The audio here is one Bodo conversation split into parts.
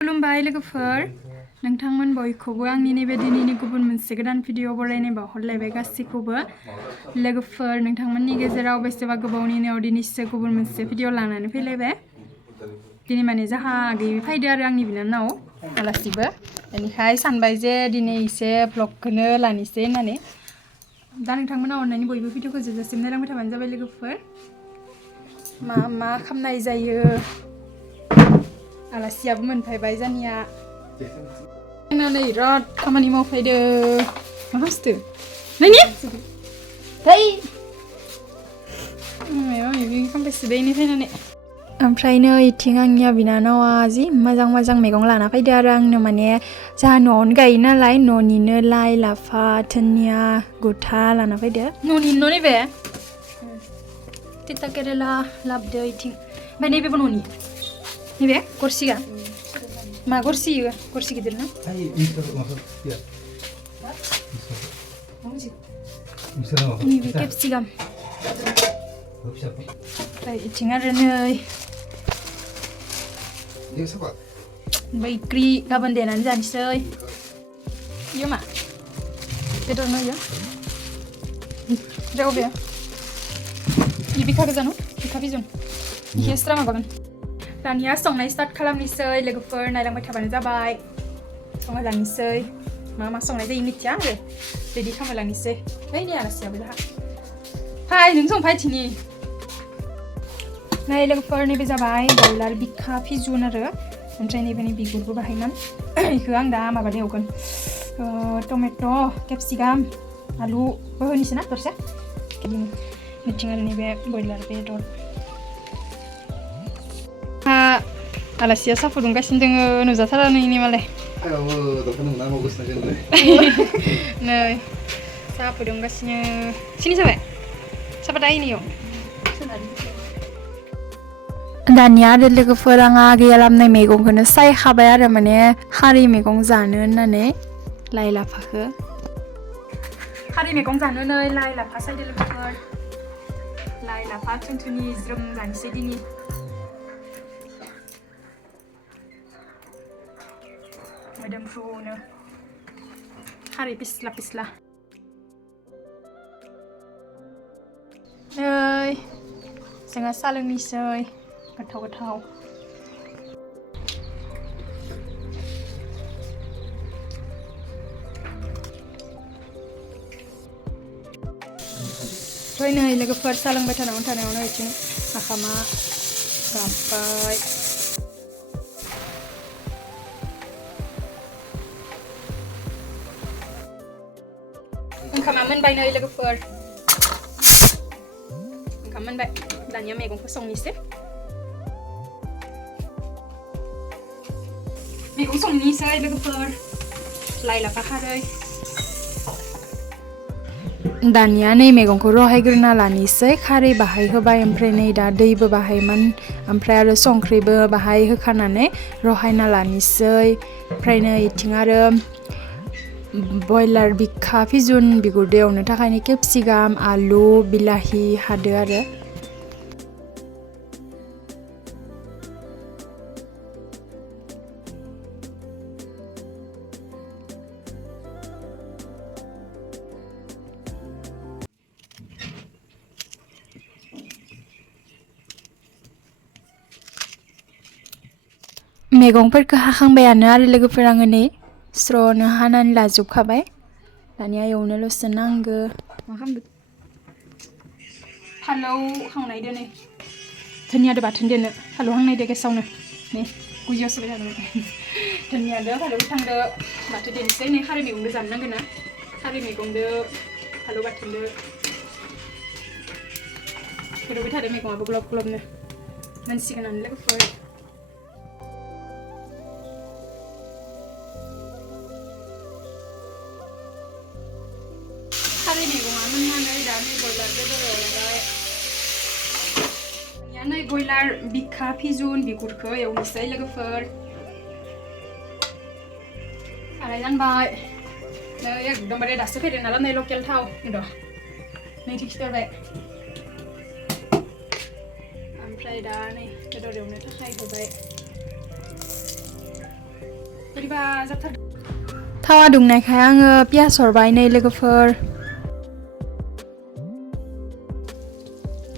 खुलुमबाय लोगोफोर नोंथांमोन बयखौबो आंनि नैबे दिनैनि गुबुन मोनसे गोदान भिडिअ बरायनाय बावहरलायबाय गासैखौबो लोगोफोर नोंथांमोननि गेजेराव बेसेबा गोबावनि उनाव दिनैसो गुबुन मोनसे भिडिअ लानानै फैलायबाय दिनै माने जाहा गैयै फायदो आरो आंनि बिनानाव आलासिबो बेनिखाय सानबाय जे दिनै एसे भ्लगखौनो लानोसै होननानै दा नोंथांमोना अननानै बयबो भिडिअखौ जोबजासिम नायलांबाय थाबानो जाबाय लोगोफोर मा खामनाय जायो आलासियाबो मोनफैबाय जानिया नानै बिराद खामानि मावफैदो मा हासथो नायनि दाय माबा माबि खालामफैसो बेनि फैनानै ओमफ्राय नै इथिं आंनिया बिनानावा जि मोजां मैगं लाना फैदो आरो आंनो माने जाहा न'आवनो गायो नालाय न'निनो लाइ लाफा धनिया गुथा लाना फैदो न'निनो नैबे तिता केरेला लाबोदो इथिं ओमफ्राय नैबेबो न'नि नैबे गरसिया मा गरसि गिदिर ना नैबे केपसिकाम ओमफ्राय इथिं आरो नै बैग्रि गाबोन देनानै जानोसै इयो मा बेदर ना इयो ओमफ्राय अबे इ बिखा गोजानो बिखा बिजन इखो एक्सट्रा माबागोन दानिया संनाय स्टार्ट खालामनोसै लोगोफोर नायलांबाय थाबानो जाबाय संना लांनोसै मा संनाय जायो मिथिया आरो रेडि खालामना लांनोसै नै आलासियाबो जाहा फाय नों संफाय थिनि नै लोगोफोर नैबे जाबाय बयलार बिखा फिजुन आरो ओमफ्राय नैबेनि बिगुरबो बाहायमान इखौ आं दा माबादो एवगोन टमेट' केपसिकाम आलुबो होनोसै ना दरसे मिथिं आरो नैबे बयलार बेदर आलासिया साहा फुदुंगासिनो दोङो नुजाथारा नैनि मालाय नै साहा फुदुंगासिनो सिनि जाबाय साहा दायनियाव दानिया आरो लोगोफोर आंहा आगैया लाबोनाय मैगंखौनो सायखाबाय आरो माने खारै मैगं जानो होननानै लाइ लाफाखौ खारै मैगं जानो नै लाइ लाफा सायदो लोगोफोर लाइ लाफा थुनथुनि ज्रोम जानोसै दिनै मोदोमफ्रुनो खारै पिस्ला पिस्ला नै जोंहा साहा लोंनोसै गोथाव ओमफ्राय नै लोगोफोर साहा लोंबाय थानायावनो इथिं आखामा गाबबाय ओंखामा मोनबाय नै लोगोफोर ओंखाम मोनबाय दानिया मैगंखौ संनोसै लोगोफोर लाइ लाफा खारै दानिया नै मैगंखौ रहायग्रोना लानोसै खारै बाहाय होबाय ओमफ्राय नै दा दैबो बाहायमान ओमफ्राय आरो संख्रिबो बाहाय होखानानै रहायना लानोसै ओमफ्राय नै इथिं आरो बयलार बिखा फिजुन बिगुर एवनो थाखाय केपसिकाम आलु बिलाहि हादो आरो मैगंफोरखौ हाखांबायानो आरो लोगोफोर आङो नै स्र'नो हानानै लाजोबखाबाय दानिया एवनोल'सो नांगो मा खालामदो फालौ हांनायदो नै धनियादो बाथोन देनो फालौ हांनायदो गेसावनो नै गुजियाव सोबाय थादोंमोन धनियादो फालौ गोथांदो बाथोन देनोसै नै खारै मैगंदो जानो नांगोन ना खारै मैगंदो फालौ बाथोनदो गोदौबाय थादो मैगङाबो ग्लब ग्लबनो मोनसिगोनानो लोगोफोर खारै मैगङा मोननानै दा नै बयलार बेदर एवलायबाय दानिया नै बयलार बिखा फिजुन बिगुरखौ एवनोसै लोगोफोर साराय जानबाय नै एकदमबारे दासो फेरेदना लाबोनाय लकेल थाव र' नै खिथाबाय ओमफ्राय दा नै बेदर एवनो थाखाय होबाय थावा दुंनायखाय आङो पियास हरबाय नै लोगोफोर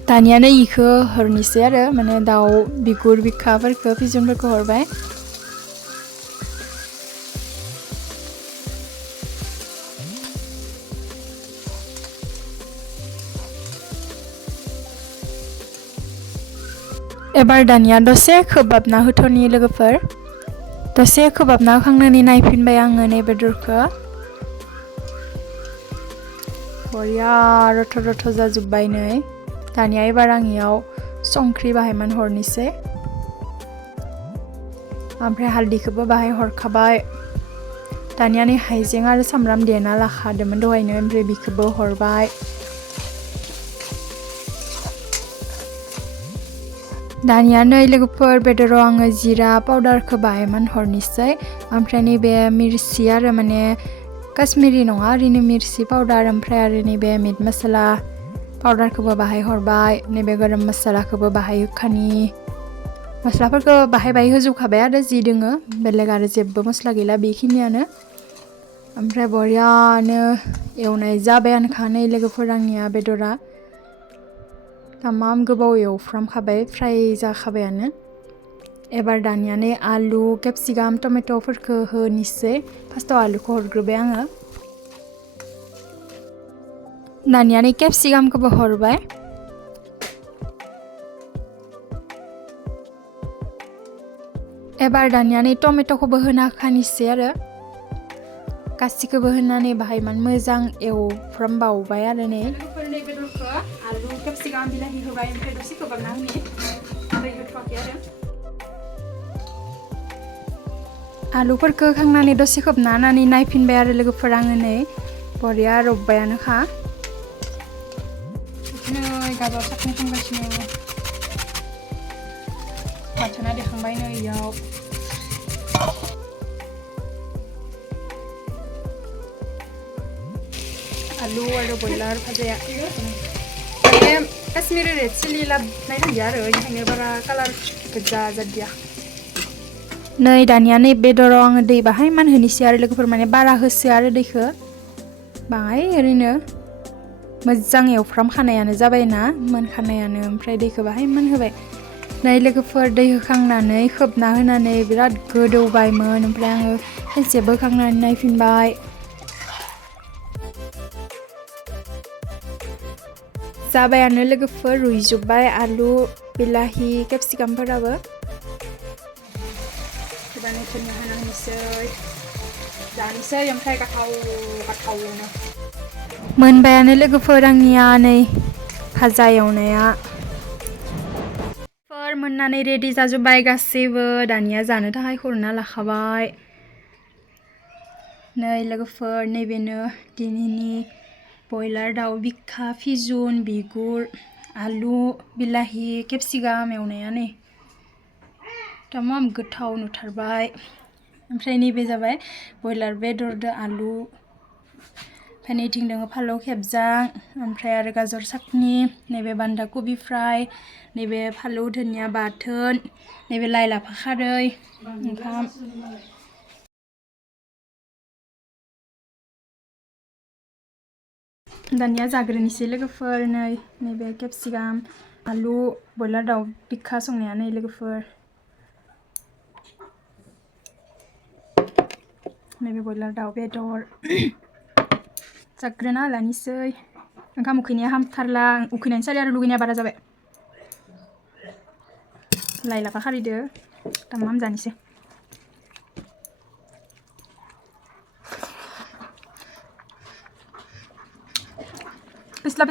दानिया नै इखो हरनोसै आरो माने दाउ बिगुर बिखाफोरखौ फिजुनफोरखौ हरबाय एबार दानिया दसे खोबहाबना होथ'नि लोगोफोर दसे खोबहाबना होखांनानै नायफिनबाय आङो नै बेदरखौ बरिया रथ' रथ' जाजोब्बाय नै दानिया एबार आं इयाव संख्रि बाहायमान हरनोसै ओमफ्राय हालदैखौबो बाहाय हरखाबाय दानिया नै हाइजें आरो सामब्राम देना लाखादोंमोन दहायनो ओमफ्राय बिखौबो हरबाय दानिया नै लोगोफोर बेदराव आङो जिरा पाउडारखौ बाहायमान हरनोसै ओमफ्राय नैबे मिर्चि आरो माने काश्मिरि नङा ओरैनो मिर्चि पाउडार ओमफ्राय आरो नैबे मिट मसला पाउडारखौबो बाहाय हरबाय नैबे गरम मसलाखौबो बाहाय होखानि मस्लाफोरखौ बाहाय होजोबखाबाय आरो जि दोङो बेलेग आरो जेबो मस्ला गैला बेखिनियानो ओमफ्राय बरियानो एवनाय जाबायानोखा नै लोगोफोर आंनिया बेदरा तमाम गोबाव एवफ्रामखाबाय फ्राय जाखाबायानो एबार दानिया नै आलु केपसिकाम टमेट'फोरखौ होनोसै फार्स्टआव आलुखौ हरग्रोबाय आङो दानिया नै केपसिकामखौबो हरबाय एबार दानिया नै टमेट'खौबो होना होखानोसै आरो गासिखौबो होनानै बाहायमान मोजां एवफ्रामबावबाय आरो नै बेदरखौ आलु केपसिकाम बिलाहि होबाय ओमफ्राय दसे खोबहाबना होनि दै होथ'वाखै आरो आलुफोरखौ होखांनानै दसे खोबना होनानै नायफिनबाय आरो लोगोफोर आङो नै बरिया रबबायानोखा नै गाजर साखनि संगासिनो बाथोना देखांबाय नै इयाव आलु आरो बयलार भाजाया माने काश्मिरि रेड चिलि लाबनाय थांदिया आरो बेनिखायनो बारा कालार गोजा जादिया नै दानिया नै बेदराव आङो दै बाहाय मान होनोसै आरो लोगोफोर माने बारा होसो आरो दैखौ बाङाय ओरैनो मोजां एवफ्रामखानायानो जाबायना मोनखानायानो ओमफ्राय दैखौ बाहाय मान होबाय नै लोगोफोर दै होखांनानै खोबना होनानै बिराद गोदौबायमोन ओमफ्राय आङो खेनसे बोखांनानै नायफिनबाय जाबायानो लोगोफोर रुइजोबबाय आलु बिलाहि केपसिकामफोराबो एबारनो धनिया होना होनोसै जानोसै ओमफ्राय गोथावनो मोनबायानो लोगोफोर आंनिया नै भाजा एवनाया मोननानै रेडि जाजोब्बाय गासैबो दानिया जानो थाखाय खुरना लाखाबाय नै लोगोफोर नैबेनो दिनैनि बयलार दाउ बिखा फिजुन बिगुर आलु बिलाहि केपसिकाम एवनाया नै तमाम गोथाव नुथारबाय ओमफ्राय नैबे जाबाय बयलार बेदरदो आलु ओमफ्राय नैथिं दङ फालौ खेबजां ओमफ्राय आरो गाजर साखनि नैबे बान्दा कबि फ्राय नैबे फालौ धनिया बाथोन नैबे लाइ लाफा खारै ओंखाम दानिया जाग्रोनोसै लोगोफोर नैबे केपसिकाम आलु बयलार दाउ बिखा संनाया नै लोगोफोर नैबे बयलार दाउ बेदर जाग्रोना लानोसै ओंखाम उखैनाया हामथारला उखैनायनि सारि आरो लुगैनाया बारा जाबाय लाइ लाफा खारैदो तमाम जानोसै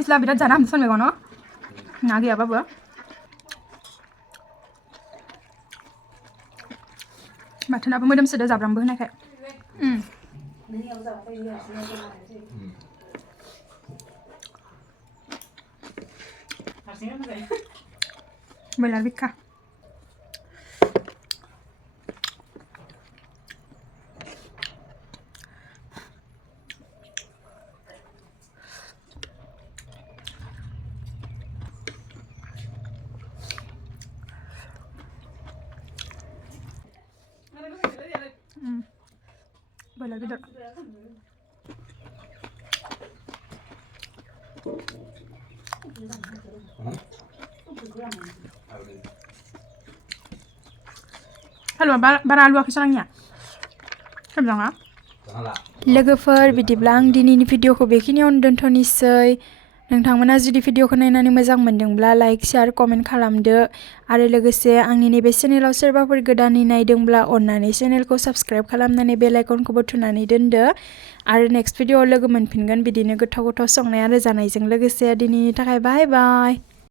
पिस्ला बिराद जाना हामसन मैगं न ना गैयाबाबो बाथोनाबो मोदोमसोदो जाब्रामबो होनायखाय बयलार बिखा Bala bedor. Halo, bara alu aku senangnya. Kebetulan ha? लोगोफोर बिदिब्ला आं दिनैनि भिडिअखौ बेखिनियावनो दोनथ'नोसै नोंथांमोना जुदि भिडिअखौ नायनानै मोजां मोनदोंब्ला लाइक शेयार कमेन्ट खालामदो आरो लोगोसे आंनि नैबे चेनेलाव सोरबाफोर गोदानै नायदोंब्ला अन्नानै चेनेलखौ साबस्क्राइब खालामनानै बेल आइकनखौबो थुनानै दोनदो आरो नेक्स्ट भिडिअआव लोगो मोनफिनगोन बिदिनो गोथाव संनाय आरो जानायजों लोगोसे दिनैनि थाखाय बाय बाय